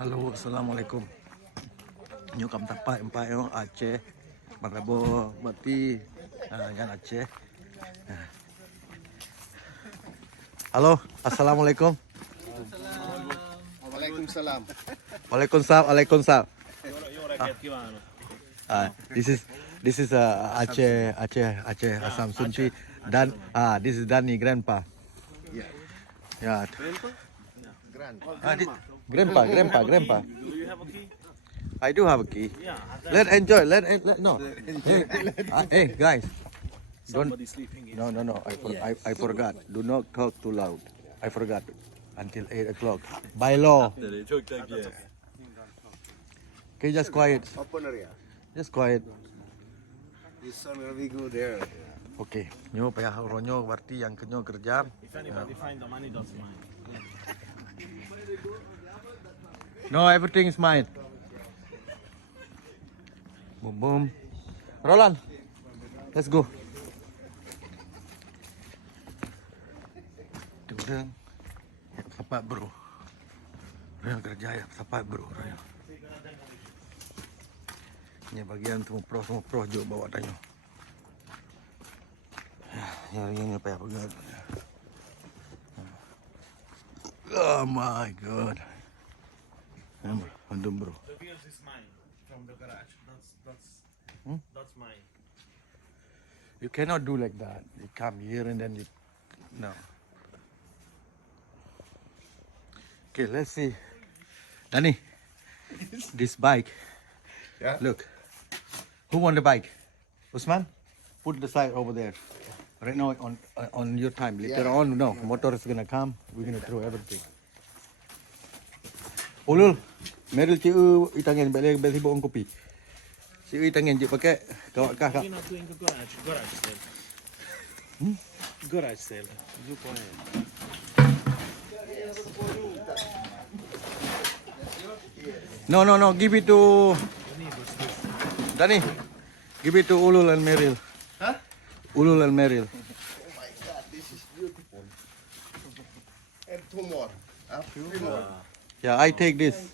Halo, Assalamualaikum. Nyo kam tapai empai yo Aceh. Marabo mati yang Aceh. Halo, Assalamualaikum. Waalaikumsalam. Waalaikumsalam, Waalaikumsalam. This is Aceh Assam Sunci dan this is Dani grandpa. Yeah. Ya. Grandpa. Grandpa. Do you have a key? I do have a key. Yeah. Let enjoy. No. Hey guys. Somebody sleeping in. No. I forgot. Do not talk too loud. I forgot until 8 o'clock. By law. Okay, just quiet. Open area. Just quiet. This son will be good there. Okay. Nyo payah ronyo berarti yang kenyo kerja. If anybody find the money, that's mine. No, everything is mine. Boom. Roland. Let's go. Tudang. Sapat bro. Raya kerja ya, sapat bro. Raya. Ini bagian semua pro jo bawa tanyo. Ya, ini apa ya pegang. Oh my god. Andum bro. The wheels is mine from the garage. That's mine. You cannot do like that. You come here and then you no. Okay, let's see. Danny, this bike. Yeah. Look. Who won the bike? Usman? Put the side over there. Right now on your time. Later on, no. Motor is gonna come. We're gonna throw everything. Ulul. Meryl ciu itangin balik sibuk on kopi. Ciu itangin je pakai kawak kah. We're not doing the garage sale. Garage sale. You go ahead. No. Give it to Danny. Give it to Ulul and Meryl. Huh? Ulul and Meryl. Oh my God, this is beautiful. And two more. Three more. Yeah, I take this.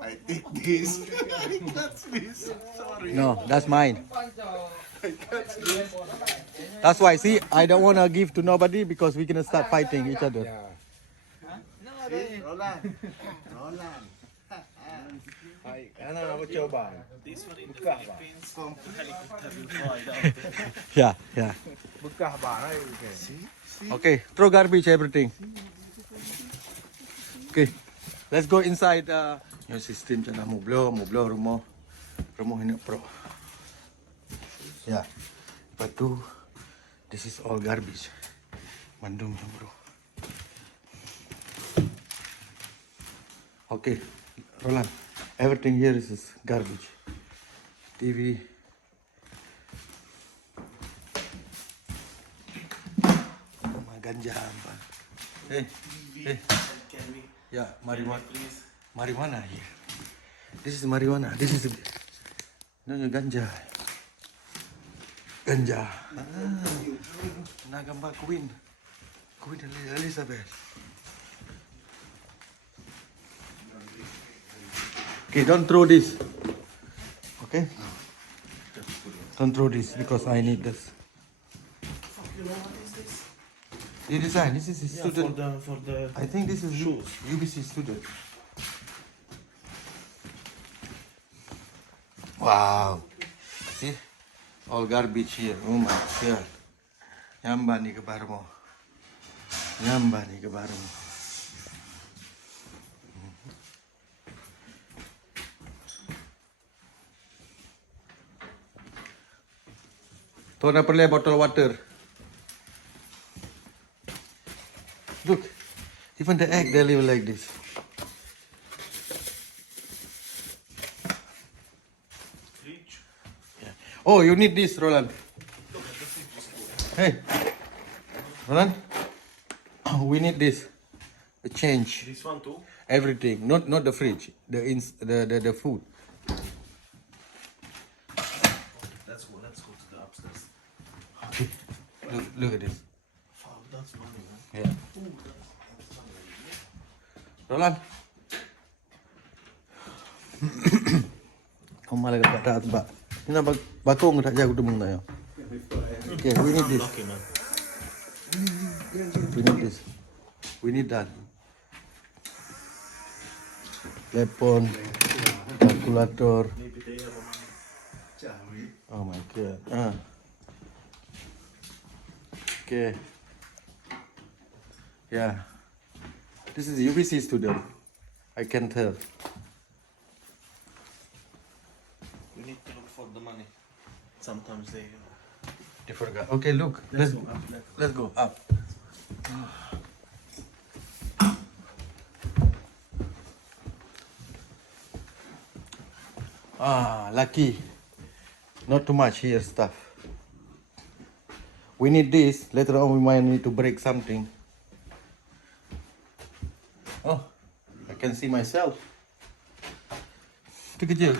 I take this. I touch this. Sorry. No, that's mine. I touch this. That's why. See, I don't wanna give to nobody because we're gonna start fighting each other. See, Roland. This one in the Philippines, the helicopter will fly down. Yeah. Okay, throw garbage everything. Okay, let's go inside. Yung system dyan na mublo rumah ini pro. Yeah, but this is all garbage. Mandum yung bro. Okay, Roland, everything here is garbage. TV. Ganja apa? Hey. Yeah, marijuana here. This is marijuana. This is ganja. Gambar Queen Elizabeth. Okay, don't throw this. Okay? Don't throw this because I need this. You design. This is a student. For the I think this is shoes. UBC student. Wow. See? All garbage here. Oh my god. Nyamba nih ke barmo. Tuh na perlu bottle water. Look, even the egg they live like this. fridge. Yeah. Oh, you need this, Roland. Hey, Roland, we need this. The change This one too. everything, not the fridge, the food. Let's go to the upstairs. Okay. Look at this. Wow, that's money, man. Yeah. Roland. Không malah kat atas sebab. Ini bakong tak jago tu mung tak yo. Okay, we need this. Lucky, man. We need this. We need that. Telepon, kalkulator. Oh my god. Okay. Yeah. This is UBC student. I can tell. We need to look for the money. Sometimes they. They forgot. Okay, look. Let's go up. Lucky. Not too much here stuff. We need this. Later on we might need to break something. Oh, I can see myself. Itu kecil.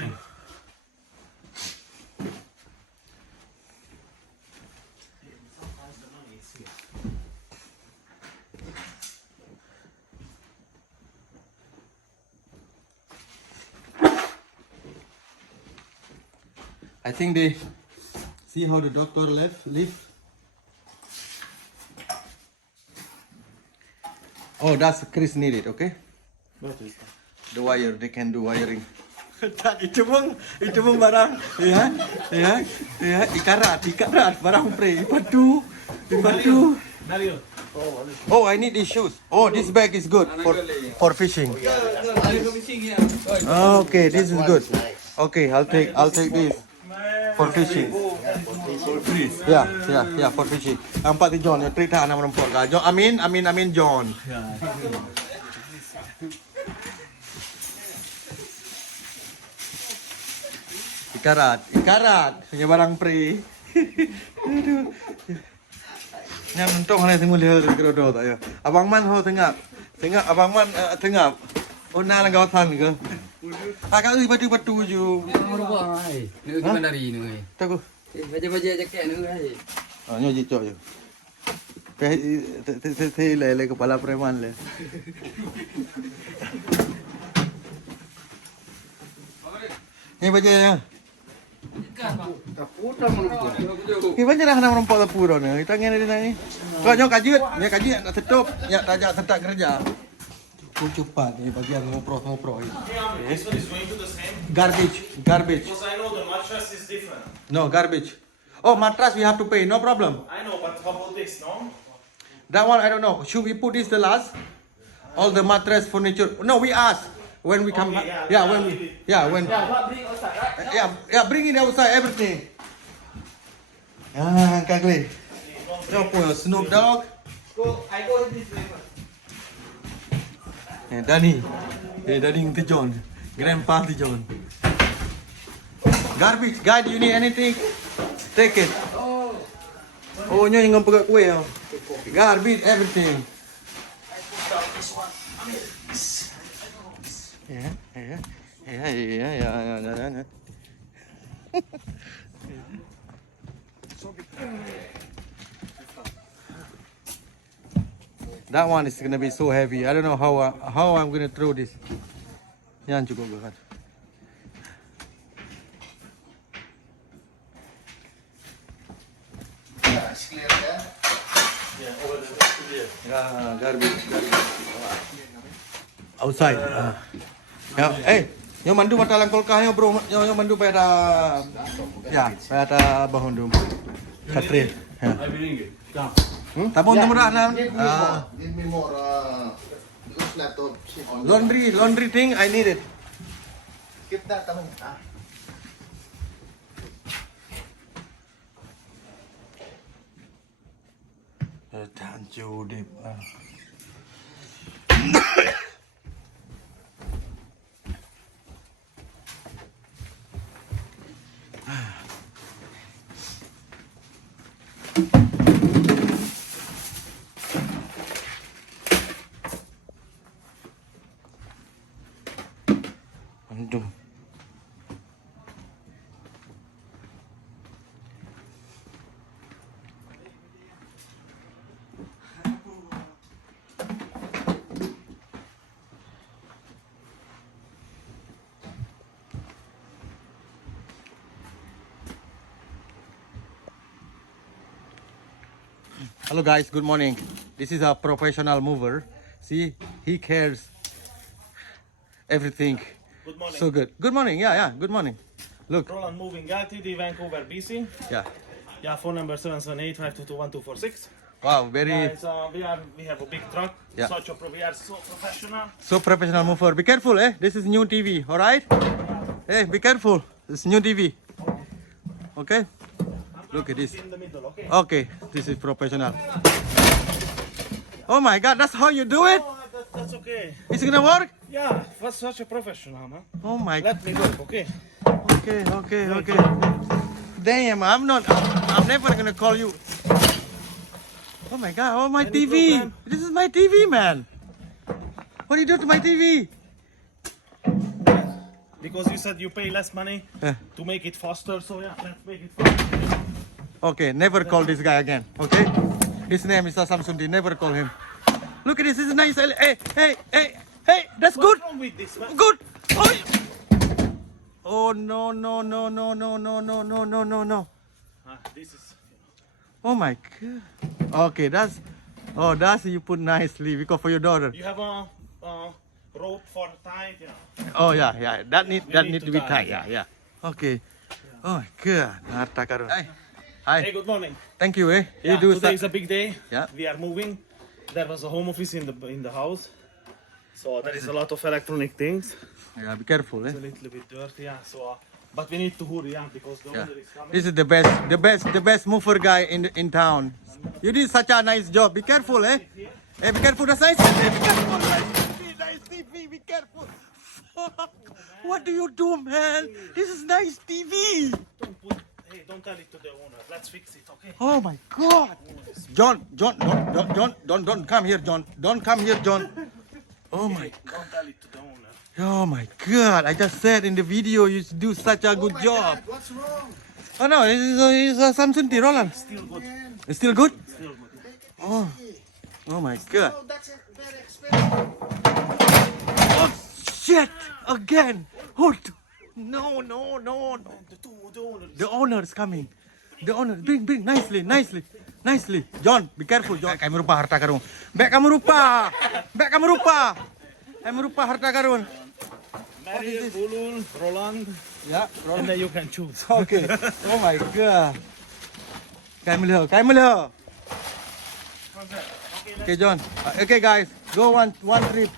Sometimes the money is here. I think they see how the doctor live. Oh, that's Chris needed, okay? What is that? The wire, they can do wiring. Tak, itu pun barang, ya, ikarat, barang pre, ipatu. Mario. Oh, I need these shoes. Oh, this bag is good for fishing. Okay, this is good. Okay, I'll take this for fishing. Yeah, for fishing. Nampak tu John, yang treat nama rempok ka. John, amin, John. Ikarat, punya barang pre. Aduh. Yang untung hanya tengok lihat kerodo tak ya. Abang Man ho tengap. Abang Man tengap. Ona lang kawasan ke. Agak batu je. Rumah ai. Ni ke bandari ni ai. Tahu. Baja jaket ni ai. Nyo jicok je. Te le kepala preman le. Ni baca ya. Ni baca dah nak merompok tapuro ni. Kita ngene dia ni. Kau nyo kajut nak tutup, nyak tajak setak kerja. Ku cepat ni bagian ngoprok ni. This one is going to the same. Garbage. Because I know the mattress is different. No, garbage. Oh, mattress we have to pay, no problem. I know, but how about this, no? That one I don't know. Should we put this the last? All the mattress furniture. No, we ask when we come. Okay, Bring it outside everything. Kakle. Apa Snoop Dogg? I go this way. Danny to John. Grandpa to John. Garbage, guy, do you need anything? Take it. Oh, nyo yung pegang kue. Garbage, everything. Yeah. That one is gonna be so heavy. I don't know how I'm gonna throw this. Yan cukup berat. It's clear there. Garbage. Outside. Yang mandu mata lang kolkah bro. Yang mandu pada pada bahundum. Katri. Tapon murah na. Give me more. Loose laptop. Laundry thing I need it. Keep that coming. Tanju dip. Aduh. Hello guys, good morning. This is a professional mover. See, he cares everything. Good morning. So good. Good morning. Yeah. Good morning. Look. Roland Moving Ltd, Vancouver, BC. Yeah. Yeah, phone number 778-522-1246. Wow. Very. Guys, we have a big truck. Yeah. We are so professional. So professional mover. Be careful, eh? This is new TV. All right. Hey, be careful. This is new TV. Okay. Look at this. In the middle, okay? Okay. This is professional. Oh my God. That's how you do it. Oh, that's okay. Is it gonna work? Yeah, was such a professional, man. Oh my. Let me work, okay? Okay. Damn, I'm never gonna call you. Oh my God, oh my Any TV. problem? This is my TV, man. What do you do to my TV? Because you said you pay less money Eh. to make it faster, so yeah, let's make it faster. Okay, never call this guy again, okay? His name is Samsundi, never call him. Look at this is nice. Hey, that's good. What's wrong with this, man? Good. Oh no. This is... Oh my God. Okay, that's you put nicely because for your daughter. You have a rope for tie, you know. Oh yeah. That need to be tie. tight. Yeah. Okay. Oh my God. Harta karun. Hi. Hey, good morning. Thank you. Yeah, today is a big day. Yeah. We are moving. There was a home office in the house, so there is a lot of electronic things. Yeah. Be careful. It's a little bit dirty, yeah. So, but we need to hurry, yeah, because the owner is coming. This is the best mover guy in town. You did such a nice job. Be careful, eh? Hey, be careful. That's nice. Be careful. Nice TV. Be careful. What do you do, man? This is nice TV. Don't tell it to the owner. Let's fix it, okay? Oh my God. John, don't come here, John. Don't come here, John. Oh my Don't tell it to the owner. Oh my God! I just said in the video you do such a good job. What's wrong? Oh no, it's Samsung Roland. Still good. It's still good. Still good. Oh my God! Oh, that's very expensive. Oh shit! Again! Hold! No! The owner. The owner is coming. The owner, bring nicely. John, be careful, John. Kamu rupa harta karun. Back kamu rupa. Kamu rupa harta karun. Mary, Bulul, Roland, Yeah, and then you can choose. Okay. Oh my God. Kamu lihat. Okay, John. Okay, guys, go one trip.